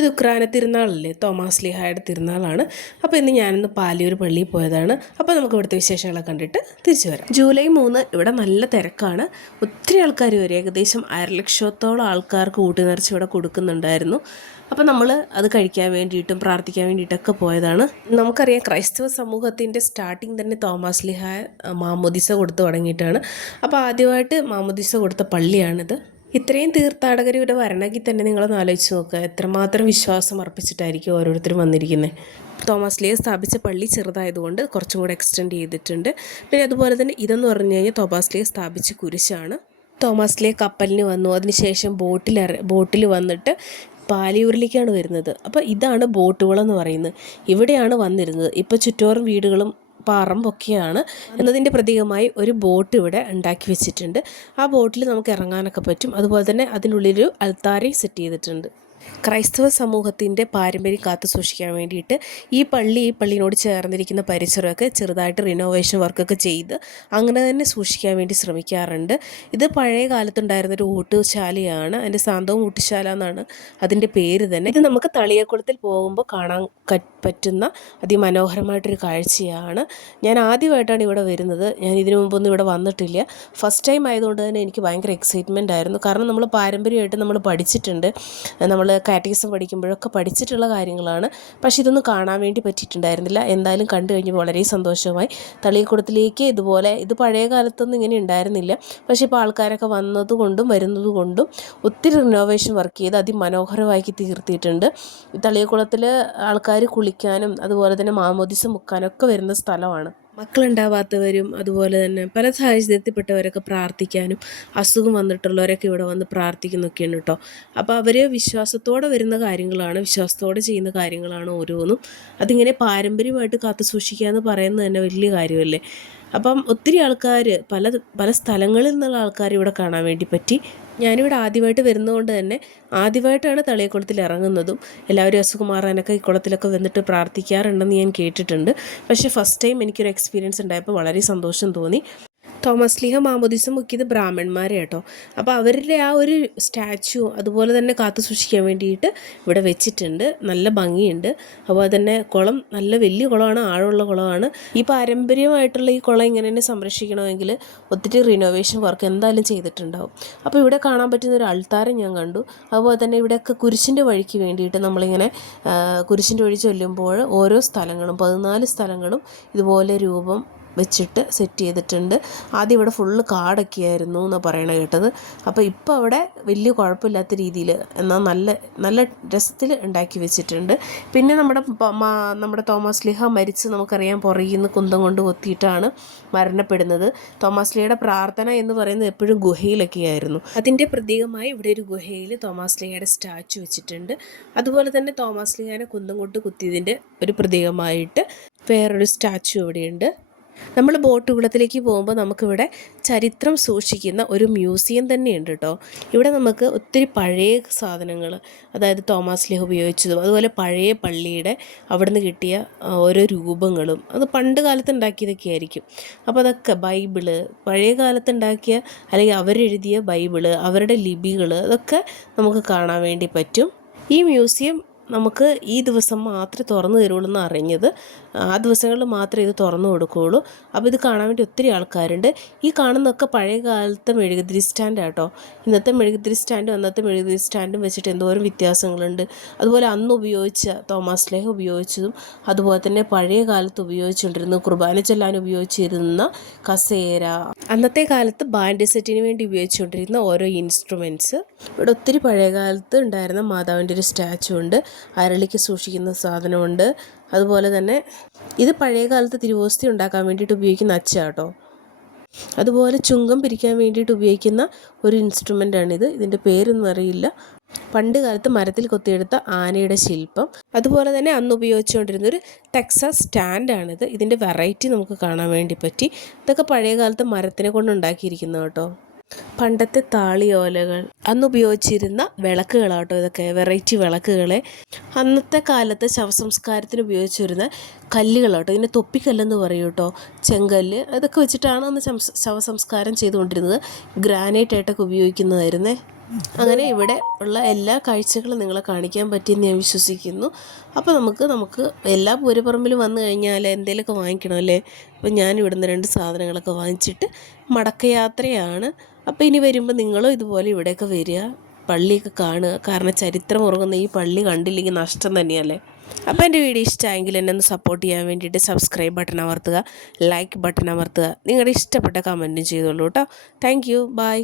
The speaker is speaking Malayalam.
ഇത് ഉക്രാന തിരുനാളല്ലേ, തോമാസ് ലീഹായുടെ തിരുനാളാണ്. അപ്പോൾ ഇന്ന് ഞാനിന്ന് പാലിയൂർ പള്ളിയിൽ പോയതാണ്. അപ്പോൾ നമുക്ക് ഇവിടുത്തെ വിശേഷങ്ങളൊക്കെ കണ്ടിട്ട് തിരിച്ചു വരാം. ജൂലൈ 3 ഇവിടെ നല്ല തിരക്കാണ്. ഒത്തിരി ആൾക്കാർ വരും. ഏകദേശം 1,00,000-ഓളം ആൾക്കാർക്ക് ഊട്ടുനേർച്ച ഇവിടെ കൊടുക്കുന്നുണ്ടായിരുന്നു. അപ്പോൾ നമ്മൾ അത് കഴിക്കാൻ വേണ്ടിയിട്ടും പ്രാർത്ഥിക്കാൻ വേണ്ടിയിട്ടൊക്കെ പോയതാണ്. നമുക്കറിയാം ക്രൈസ്തവ സമൂഹത്തിൻ്റെ സ്റ്റാർട്ടിങ് തന്നെ തോമാസ് ലീഹ മാമോദിസ കൊടുത്ത് തുടങ്ങിയിട്ടാണ്. അപ്പോൾ ആദ്യമായിട്ട് മാമോദിസ കൊടുത്ത പള്ളിയാണിത്. ഇത്രയും തീർത്ഥാടകർ ഇവിടെ വരണമെങ്കിൽ തന്നെ നിങ്ങളൊന്ന് ആലോചിച്ച് നോക്കുക, എത്രമാത്രം വിശ്വാസം അർപ്പിച്ചിട്ടായിരിക്കും ഓരോരുത്തരും വന്നിരിക്കുന്നത്. തോമസ് ലീഹ സ്ഥാപിച്ച പള്ളി ചെറുതായതുകൊണ്ട് കുറച്ചും കൂടെ എക്സ്റ്റെൻഡ് ചെയ്തിട്ടുണ്ട്. പിന്നെ അതുപോലെ തന്നെ ഇതെന്ന് പറഞ്ഞു കഴിഞ്ഞാൽ തോമസ് ലീഹ സ്ഥാപിച്ച കുരിശാണ്. തോമസ് ലീഹ കപ്പലിന് വന്നു, അതിനുശേഷം ബോട്ടിൽ വന്നിട്ട് പാലിയൂരിലേക്കാണ് വരുന്നത്. അപ്പോൾ ഇതാണ് ബോട്ടുകളെന്ന് പറയുന്നത്. ഇവിടെയാണ് വന്നിരുന്നത്. ഇപ്പോൾ ചുറ്റോറും വീടുകളും പറമ്പൊക്കെയാണ് എന്നതിൻ്റെ പ്രതീകമായി ഒരു ബോട്ട് ഇവിടെ ഉണ്ടാക്കി വെച്ചിട്ടുണ്ട്. ആ ബോട്ടിൽ നമുക്ക് ഇറങ്ങാനൊക്കെ പറ്റും. അതുപോലെ തന്നെ അതിനുള്ളിലൊരു അൾത്താരയും സെറ്റ് ചെയ്തിട്ടുണ്ട്. ക്രൈസ്തവ സമൂഹത്തിൻ്റെ പാരമ്പര്യം കാത്തു സൂക്ഷിക്കാൻ വേണ്ടിയിട്ട് ഈ പള്ളിയോട് ചേർന്നിരിക്കുന്ന പരിസരമൊക്കെ ചെറുതായിട്ട് റിനോവേഷൻ വർക്കൊക്കെ ചെയ്ത് അങ്ങനെ തന്നെ സൂക്ഷിക്കാൻ വേണ്ടി ശ്രമിക്കാറുണ്ട്. ഇത് പഴയ കാലത്തുണ്ടായിരുന്നൊരു ഊട്ടുശാലയാണ്. അതിൻ്റെ സാന്തവും ഊട്ടുശാല എന്നാണ് അതിൻ്റെ പേര് തന്നെ. ഇത് നമുക്ക് തളിയക്കുളത്തിൽ പോകുമ്പോൾ കാണാൻ പറ്റുന്ന അതിമനോഹരമായിട്ടൊരു കാഴ്ചയാണ്. ഞാൻ ആദ്യമായിട്ടാണ് ഇവിടെ വരുന്നത്. ഞാൻ ഇതിനു മുമ്പൊന്നും ഇവിടെ വന്നിട്ടില്ല. ഫസ്റ്റ് ടൈം ആയതുകൊണ്ട് തന്നെ എനിക്ക് ഭയങ്കര എക്സൈറ്റ്മെൻ്റ് ആയിരുന്നു. കാരണം നമ്മൾ പാരമ്പര്യമായിട്ട് നമ്മൾ പഠിച്ചിട്ടുണ്ട്, നമ്മൾ കാറ്റഗിസം പഠിക്കുമ്പോഴൊക്കെ പഠിച്ചിട്ടുള്ള കാര്യങ്ങളാണ്. പക്ഷേ ഇതൊന്നും കാണാൻ വേണ്ടി പറ്റിയിട്ടുണ്ടായിരുന്നില്ല. എന്തായാലും കണ്ടു കഴിഞ്ഞപ്പോൾ വളരെ സന്തോഷമായി. തളിയക്കുളത്തിലേക്ക് ഇത് പഴയ കാലത്തൊന്നും ഇങ്ങനെ ഉണ്ടായിരുന്നില്ല. പക്ഷേ ഇപ്പോൾ ആൾക്കാരൊക്കെ വന്നതുകൊണ്ടും വരുന്നതുകൊണ്ടും ഒത്തിരി റിനോവേഷൻ വർക്ക് ചെയ്ത് അതിമനോഹരമാക്കി തീർത്തിയിട്ടുണ്ട്. തളിയക്കുളത്തിൽ ആൾക്കാർ കുളിക്കാനും അതുപോലെ തന്നെ മാമോദിസ മുക്കാനൊക്കെ വരുന്ന സ്ഥലമാണ്. മക്കളുണ്ടാവാത്തവരും അതുപോലെ തന്നെ പല സാഹചര്യത്തിൽപ്പെട്ടവരൊക്കെ പ്രാർത്ഥിക്കാനും അസുഖം വന്നിട്ടുള്ളവരൊക്കെ ഇവിടെ വന്ന് പ്രാർത്ഥിക്കുന്നൊക്കെയാണ് കേട്ടോ. അപ്പോൾ അവർ വിശ്വാസത്തോടെ വരുന്ന കാര്യങ്ങളാണ്, വിശ്വാസത്തോടെ ചെയ്യുന്ന കാര്യങ്ങളാണ് ഓരോന്നും. അതിങ്ങനെ പാരമ്പര്യമായിട്ട് കാത്തു സൂക്ഷിക്കുക എന്ന് പറയുന്നത് തന്നെ വലിയ കാര്യമല്ലേ. അപ്പം ഒത്തിരി ആൾക്കാർ പല സ്ഥലങ്ങളിൽ നിന്നുള്ള ആൾക്കാർ ഇവിടെ കാണാൻ വേണ്ടി പറ്റി. ഞാനിവിടെ ആദ്യമായിട്ട് വരുന്നതുകൊണ്ട് തന്നെ ആദ്യമായിട്ടാണ് തളിയക്കുളത്തിൽ ഇറങ്ങുന്നതും. എല്ലാവരും അസുഖം മാറാനൊക്കെ ഈ കുളത്തിലൊക്കെ വന്നിട്ട് പ്രാർത്ഥിക്കാറുണ്ടെന്ന് ഞാൻ കേട്ടിട്ടുണ്ട്. പക്ഷേ ഫസ്റ്റ് ടൈം എനിക്കൊരു എക്സ്പീരിയൻസ് ഉണ്ടായപ്പോൾ വളരെ സന്തോഷം തോന്നി. തോമസ് ലീഹ മാമോദിസ മുക്കിയത് ബ്രാഹ്മണന്മാരെ കേട്ടോ. അപ്പോൾ അവരുടെ ആ ഒരു സ്റ്റാച്ചു അതുപോലെ തന്നെ കാത്തു സൂക്ഷിക്കാൻ വേണ്ടിയിട്ട് ഇവിടെ വെച്ചിട്ടുണ്ട്. നല്ല ഭംഗിയുണ്ട്. അതുപോലെ തന്നെ കുളം നല്ല വലിയ കുളമാണ്, ആഴമുള്ള കുളമാണ്. ഈ പാരമ്പര്യമായിട്ടുള്ള ഈ കുളം ഇങ്ങനെ തന്നെ സംരക്ഷിക്കണമെങ്കിൽ ഒത്തിരി റിനോവേഷൻ വർക്ക് എന്തായാലും ചെയ്തിട്ടുണ്ടാവും. അപ്പോൾ ഇവിടെ കാണാൻ പറ്റുന്ന ഒരു അൾത്താരം ഞാൻ കണ്ടു. അതുപോലെ തന്നെ ഇവിടെയൊക്കെ കുരിശിൻ്റെ വഴിക്ക് വേണ്ടിയിട്ട് നമ്മളിങ്ങനെ കുരിശിൻ്റെ വഴി ചൊല്ലുമ്പോൾ ഓരോ സ്ഥലങ്ങളും 14 സ്ഥലങ്ങളും ഇതുപോലെ രൂപം വെച്ചിട്ട് സെറ്റ് ചെയ്തിട്ടുണ്ട്. ആദ്യം ഇവിടെ ഫുള്ള് കാടൊക്കെ ആയിരുന്നു എന്നാണ് പറയണത് കേട്ടത്. അപ്പോൾ ഇപ്പോൾ അവിടെ വലിയ കുഴപ്പമില്ലാത്ത രീതിയിൽ എന്നാൽ നല്ല രസത്തിൽ ഉണ്ടാക്കി വെച്ചിട്ടുണ്ട്. പിന്നെ നമ്മുടെ തോമസ് ലീഹ മരിച്ച് നമുക്കറിയാം പുറകിൽ നിന്ന് കുന്തം കൊണ്ട് കൊത്തിയിട്ടാണ് മരണപ്പെടുന്നത്. തോമസ് ലീഹയുടെ പ്രാർത്ഥന എന്ന് പറയുന്നത് എപ്പോഴും ഗുഹയിലൊക്കെ ആയിരുന്നു. അതിൻ്റെ പ്രതീകമായി ഇവിടെ ഒരു ഗുഹയിൽ തോമസ് ലീഹയുടെ സ്റ്റാച്ചു വെച്ചിട്ടുണ്ട്. അതുപോലെ തന്നെ തോമസ് ലീഹനെ കുന്തം കൊണ്ട് കുത്തിയതിൻ്റെ ഒരു പ്രതീകമായിട്ട് വേറൊരു സ്റ്റാച്ചു ഇവിടെയുണ്ട്. നമ്മൾ ബോട്ട് കുളത്തിലേക്ക് പോകുമ്പോൾ നമുക്കിവിടെ ചരിത്രം സൂക്ഷിക്കുന്ന ഒരു മ്യൂസിയം തന്നെയുണ്ട് കേട്ടോ. ഇവിടെ നമുക്ക് ഒത്തിരി പഴയ സാധനങ്ങൾ, അതായത് തോമസ് ലീഹ ഉപയോഗിച്ചതും അതുപോലെ പഴയ പള്ളിയുടെ അവിടുന്ന് കിട്ടിയ ഓരോ രൂപങ്ങളും അത് പണ്ട് കാലത്ത് ഉണ്ടാക്കിയതൊക്കെ ആയിരിക്കും. അപ്പോൾ അതൊക്കെ ബൈബിള്, പഴയ കാലത്ത് ഉണ്ടാക്കിയ അല്ലെങ്കിൽ അവരെഴുതിയ ബൈബിള്, അവരുടെ ലിപികൾ, അതൊക്കെ നമുക്ക് കാണാൻ വേണ്ടി പറ്റും. ഈ മ്യൂസിയം നമുക്ക് ഈ ദിവസം മാത്രമേ തുറന്നു തരുള്ളൂ എന്ന് അറിഞ്ഞത്. ആ ദിവസങ്ങളിൽ മാത്രമേ ഇത് തുറന്നു കൊടുക്കുകയുള്ളൂ. അപ്പോൾ ഇത് കാണാൻ വേണ്ടി ഒത്തിരി ആൾക്കാരുണ്ട്. ഈ കാണുന്നതൊക്കെ പഴയ കാലത്തെ മെഴുകുതിരി സ്റ്റാൻഡാണ് കേട്ടോ. ഇന്നത്തെ മെഴുകുതിരി സ്റ്റാൻഡും അന്നത്തെ മെഴുകുതിരി സ്റ്റാൻഡും വെച്ചിട്ട് എന്തോരം വ്യത്യാസങ്ങളുണ്ട്. അതുപോലെ അന്ന് ഉപയോഗിച്ച തോമസ് ലീഹ ഉപയോഗിച്ചതും അതുപോലെ തന്നെ പഴയ കാലത്ത് ഉപയോഗിച്ചുകൊണ്ടിരുന്ന കുർബാന ചൊല്ലാൻ ഉപയോഗിച്ചിരുന്ന കസേര, അന്നത്തെ കാലത്ത് ബാൻഡ് സെറ്റിന് വേണ്ടി ഉപയോഗിച്ചുകൊണ്ടിരുന്ന ഓരോ ഇൻസ്ട്രുമെൻറ്റ്സ്. ഇവിടെ ഒത്തിരി പഴയ കാലത്ത് ഉണ്ടായിരുന്ന മാതാവിൻ്റെ ഒരു സ്റ്റാച്ചു ഉണ്ട്. അരളിക്ക് സൂക്ഷിക്കുന്ന സാധനമുണ്ട്. അതുപോലെ തന്നെ ഇത് പഴയ കാലത്ത് തിരുവോസ്തി ഉണ്ടാക്കാൻ വേണ്ടിയിട്ട് ഉപയോഗിക്കുന്ന അച്ചാട്ടോ. അതുപോലെ ചുങ്കം പിരിക്കാൻ വേണ്ടിയിട്ട് ഉപയോഗിക്കുന്ന ഒരു ഇൻസ്ട്രുമെൻ്റാണിത്. ഇതിൻ്റെ പേരൊന്നും അറിയില്ല. പണ്ട് കാലത്ത് മരത്തിൽ കൊത്തിയെടുത്ത ആനയുടെ ശില്പം. അതുപോലെ തന്നെ അന്ന് ഉപയോഗിച്ചുകൊണ്ടിരുന്നൊരു ടെക്സാസ് സ്റ്റാൻഡാണിത്. ഇതിൻ്റെ വെറൈറ്റി നമുക്ക് കാണാൻ വേണ്ടി പറ്റി. ഇതൊക്കെ പഴയ കാലത്ത് മരത്തിനെ കൊണ്ട് ഉണ്ടാക്കിയിരിക്കുന്നത് കേട്ടോ. പണ്ടത്തെ താളിയോലകൾ, അന്ന് ഉപയോഗിച്ചിരുന്ന വിളക്കുകളാട്ടോ ഇതൊക്കെ, വെറൈറ്റി വിളക്കുകളെ. അന്നത്തെ കാലത്ത് ശവസംസ്കാരത്തിന് ഉപയോഗിച്ചിരുന്ന കല്ലുകളാട്ടോ, ഇതിനെ തൊപ്പിക്കല്ലെന്ന് പറയും കേട്ടോ. ചെങ്കല്ല് അതൊക്കെ വെച്ചിട്ടാണ് അന്ന് ശവസംസ്കാരം ചെയ്തുകൊണ്ടിരുന്നത്. ഗ്രാനൈറ്റ് ആയിട്ടൊക്കെ ഉപയോഗിക്കുന്നതായിരുന്നേ. അങ്ങനെ ഇവിടെ ഉള്ള എല്ലാ കാഴ്ചകളും നിങ്ങളെ കാണിക്കാൻ പറ്റിയെന്ന് ഞാൻ വിശ്വസിക്കുന്നു. അപ്പോൾ നമുക്ക് എല്ലാ പൂരപ്പറമ്പിലും വന്നു കഴിഞ്ഞാൽ എന്തെങ്കിലുമൊക്കെ വാങ്ങിക്കണം അല്ലേ. അപ്പോൾ ഞാൻ ഇവിടുന്ന് 2 സാധനങ്ങളൊക്കെ വാങ്ങിച്ചിട്ട് മടക്കയാത്രയാണ്. അപ്പോൾ ഇനി വരുമ്പോൾ നിങ്ങളും ഇതുപോലെ ഇവിടെയൊക്കെ വരിക, പള്ളിയൊക്കെ കാണുക. കാരണം ചരിത്രം ഉറങ്ങുന്ന ഈ പള്ളി കണ്ടില്ലെങ്കിൽ നഷ്ടം തന്നെയല്ലേ. അപ്പോൾ എൻ്റെ വീഡിയോ ഇഷ്ടമായെങ്കിൽ എന്നെ ഒന്ന് സപ്പോർട്ട് ചെയ്യാൻ വേണ്ടിയിട്ട് സബ്സ്ക്രൈബ് ബട്ടൺ അമർത്തുക, ലൈക്ക് ബട്ടൺ അമർത്തുക, നിങ്ങളുടെ ഇഷ്ടപ്പെട്ട കമൻറ്റും ചെയ്തോളൂ കേട്ടോ. Thank you, by.